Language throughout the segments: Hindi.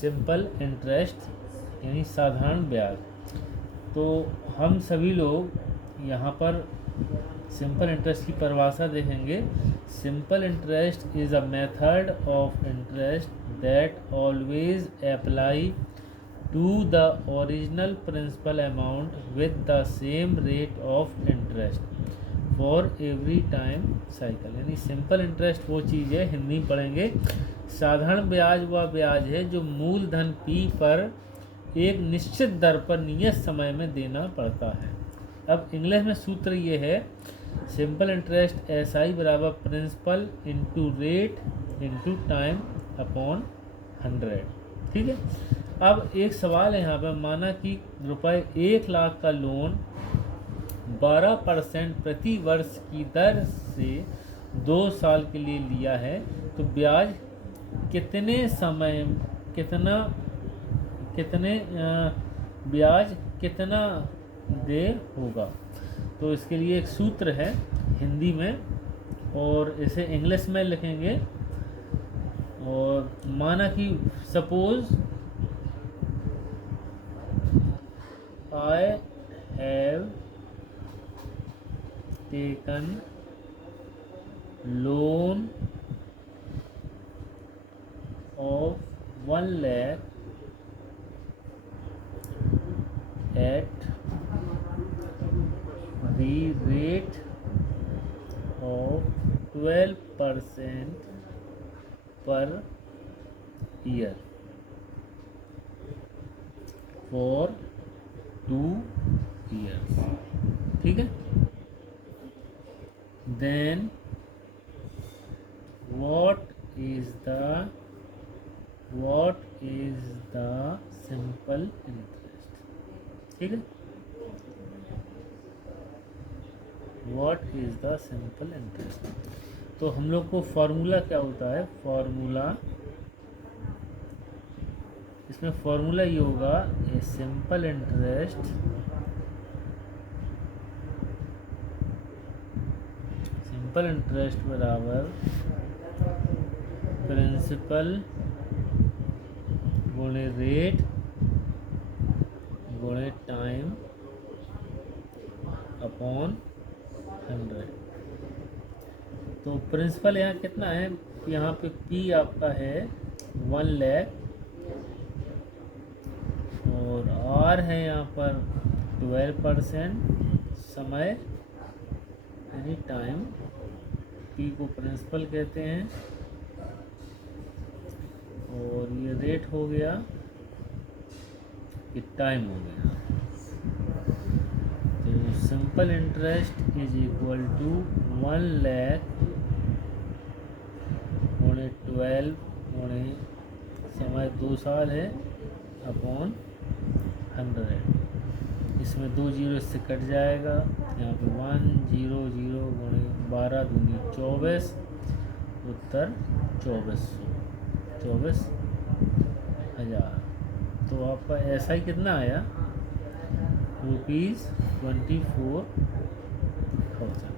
सिंपल इंटरेस्ट यानी साधारण ब्याज। तो हम सभी लोग यहाँ पर सिंपल इंटरेस्ट की परिभाषा देखेंगे। Simple interest is a method of interest that always apply to the original principal amount with the same rate of interest for every time cycle। यानी सिंपल इंटरेस्ट वो चीज़ है, हिंदी में पढ़ेंगे, साधारण ब्याज वह ब्याज है जो मूलधन P पर एक निश्चित दर पर नियत समय में देना पड़ता है। अब इंग्लिश में सूत्र ये है, सिंपल इंटरेस्ट SI बराबर principal into rate into time upon 100। ठीक है। अब एक सवाल है यहाँ पर, माना कि रुपए 1,00,000 का लोन 12% प्रति वर्ष की दर से 2 साल के लिए लिया है, तो ब्याज कितने समय ब्याज कितना दे होगा। तो इसके लिए एक सूत्र है हिंदी में, और इसे इंग्लिश में लिखेंगे। और माना कि suppose I have taken loan of 1 lakh at the rate of 12% per year for 2 years। ठीक है। Then what is the simple interest। ठीक है। What is the simple interest। तो हम लोग को फॉर्मूला क्या होता है, इसमें फॉर्मूला ये होगा, ए सिंपल इंटरेस्ट बराबर प्रिंसिपल गुणे रेट गुणे टाइम अपॉन 100। तो प्रिंसिपल यहाँ कितना है, यहाँ पे P आपका है 1 लाख, और R है यहाँ पर 12% समय यानी टाइम, P को प्रिंसिपल कहते हैं, और ये रेट हो गया, ये टाइम हो गया। तो simple interest is equal to 1 lakh गुणे 12 गुणे समय 2 साल है अपॉन 100। इसमें 2 जीरो इससे कट जाएगा, यहाँ पे 100 गुणे 12 दूनी 24, उत्तर 24,000। तो आपका ऐसा ही कितना आया, ₹24,000।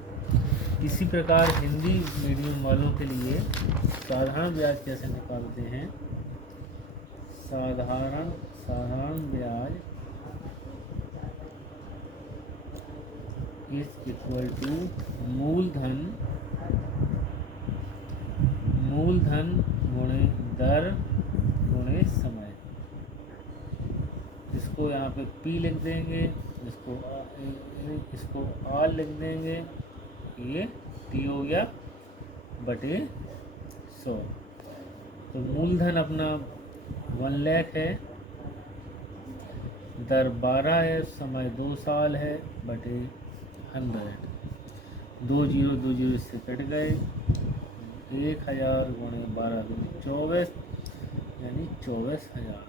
इसी प्रकार हिंदी मीडियम वालों के लिए साधारण ब्याज कैसे निकालते हैं। साधारण ब्याज इज इक्वल टू मूलधन गुणे दर गुणे समय। इसको यहाँ पे P लिख देंगे, इसको R लिख देंगे, ये T हो गया बटे 100। तो मूलधन अपना 1 लाख है, दर 12 है, समय 2 साल है, बटे 100। 2 जीरो इससे कट गए, 1000 गुणे 12 दूनी 24 यानी 24,000।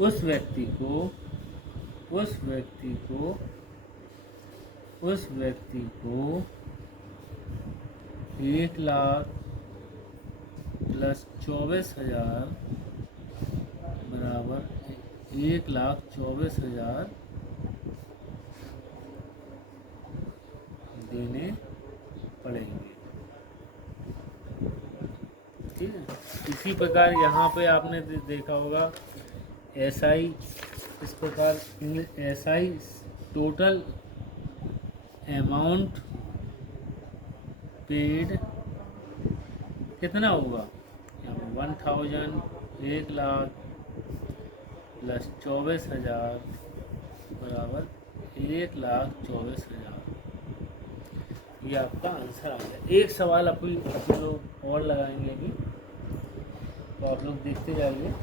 उस व्यक्ति को 1 लाख प्लस 24,000 बराबर 1,24,000 देने पड़ेंगे। ठीक है। इसी प्रकार यहाँ पे आपने देखा होगा SI, इस प्रकार SI टोटल अमाउंट पेड कितना होगा, 1000, 1,00,000 प्लस 24,000 बराबर 1,24,000। ये आपका आंसर आ गया। एक सवाल आप लोग और लगाएंगे अभी, तो आप लोग देखते जाइए।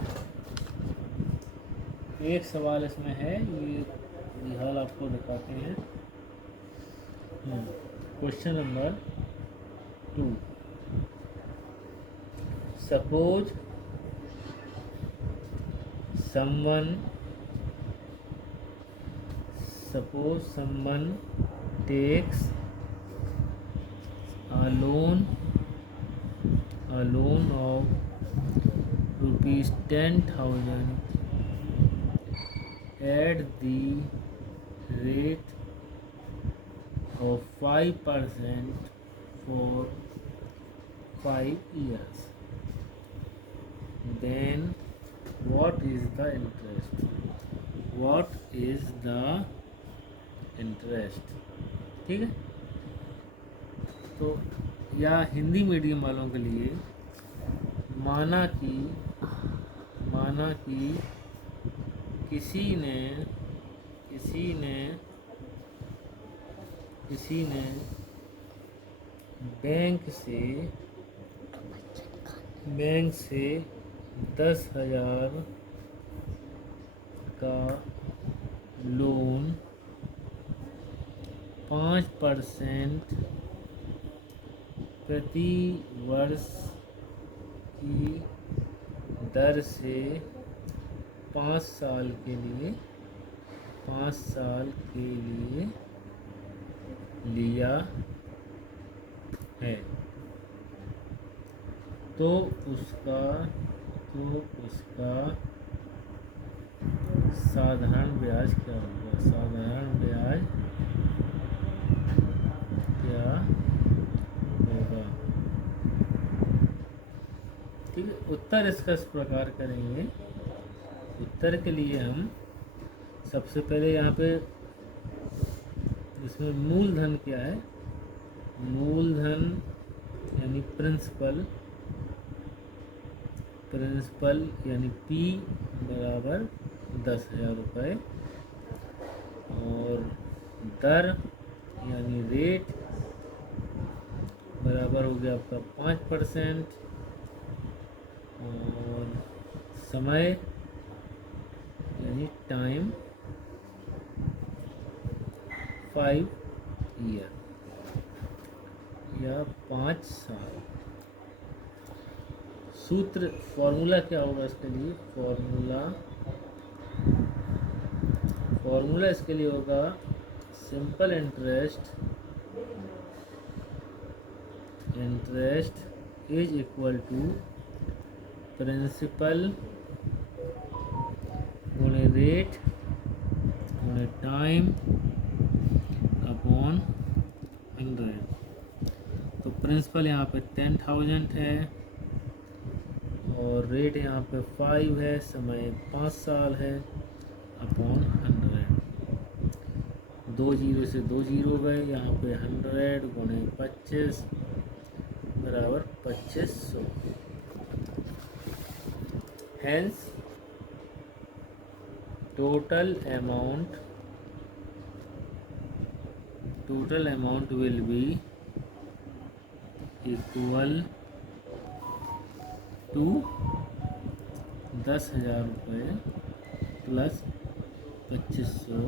एक सवाल इसमें है, ये हल आपको दिखाते हैं। Question number 2। Suppose someone takes a loan of rupees 10,000 at the rate of 5% for 5 years. Then what is the interest? ठीक है। तो या हिंदी मीडियम वालों के लिए, माना कि किसी ने बैंक से 10,000 का लोन 5% प्रति वर्ष की दर से 5 साल के लिए लिया है, तो उसका साधारण ब्याज क्या होगा? साधारण ब्याज क्या होगा? ठीक है। उत्तर इसका इस प्रकार करेंगे। उत्तर के लिए हम सबसे पहले यहाँ पे इसमें मूलधन क्या है, मूलधन यानी प्रिंसिपल यानी P बराबर 10,000 रुपये, और दर यानी रेट बराबर हो गया आपका 5%, और समय यानी टाइम 5 ईयर या 5 साल। सूत्र फॉर्मूला क्या होगा इसके लिए? फॉर्मूला इसके लिए होगा simple interest is equal to principal गुणे रेट गुणे टाइम अपॉन 100। तो प्रिंसिपल यहाँ पे 10,000 है, और रेट यहाँ पे 5 है, समय 5 साल है, अपॉन 100। 2 जीरो से 2 जीरो गए, यहाँ पे 100 गुणे 25 बराबर 2500। Hence total amount will be equal to 10,000 रुपये प्लस 2500,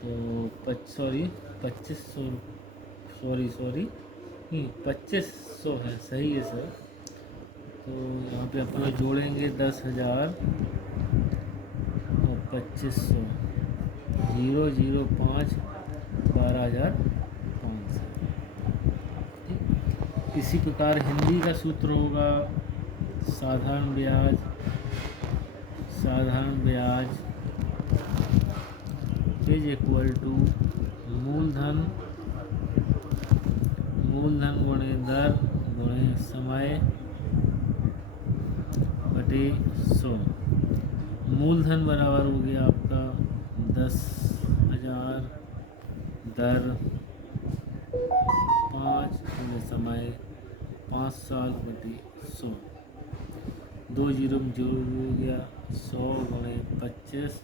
तो 2500 है, सही है सर। तो यहाँ पे अपन जोड़ेंगे 10,000 और 2500, 005 12,500। इसी प्रकार हिंदी का सूत्र होगा साधारण ब्याज इज इक्वल टू मूलधन गुणे दर गुणे समय बटे 100। मूलधन बराबर हो गया आपका 10,000 दर 5 समय 5 साल बटे 100। 2 जीरो में जोड़ हो गया 100 गुणे 25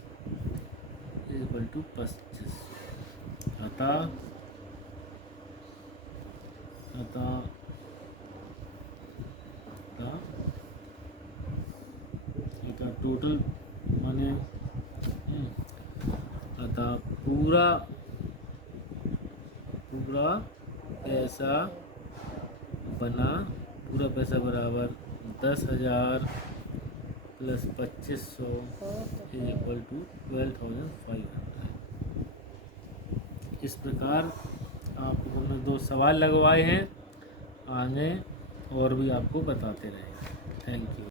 इक्वल टू 25। अतः टोटल माने अतः पूरा पैसा बराबर 10,000 प्लस 2500 इक्वल टू 12,500। इस प्रकार आपको हमने 2 सवाल लगवाए हैं, आगे और भी आपको बताते रहेंगे। Thank you.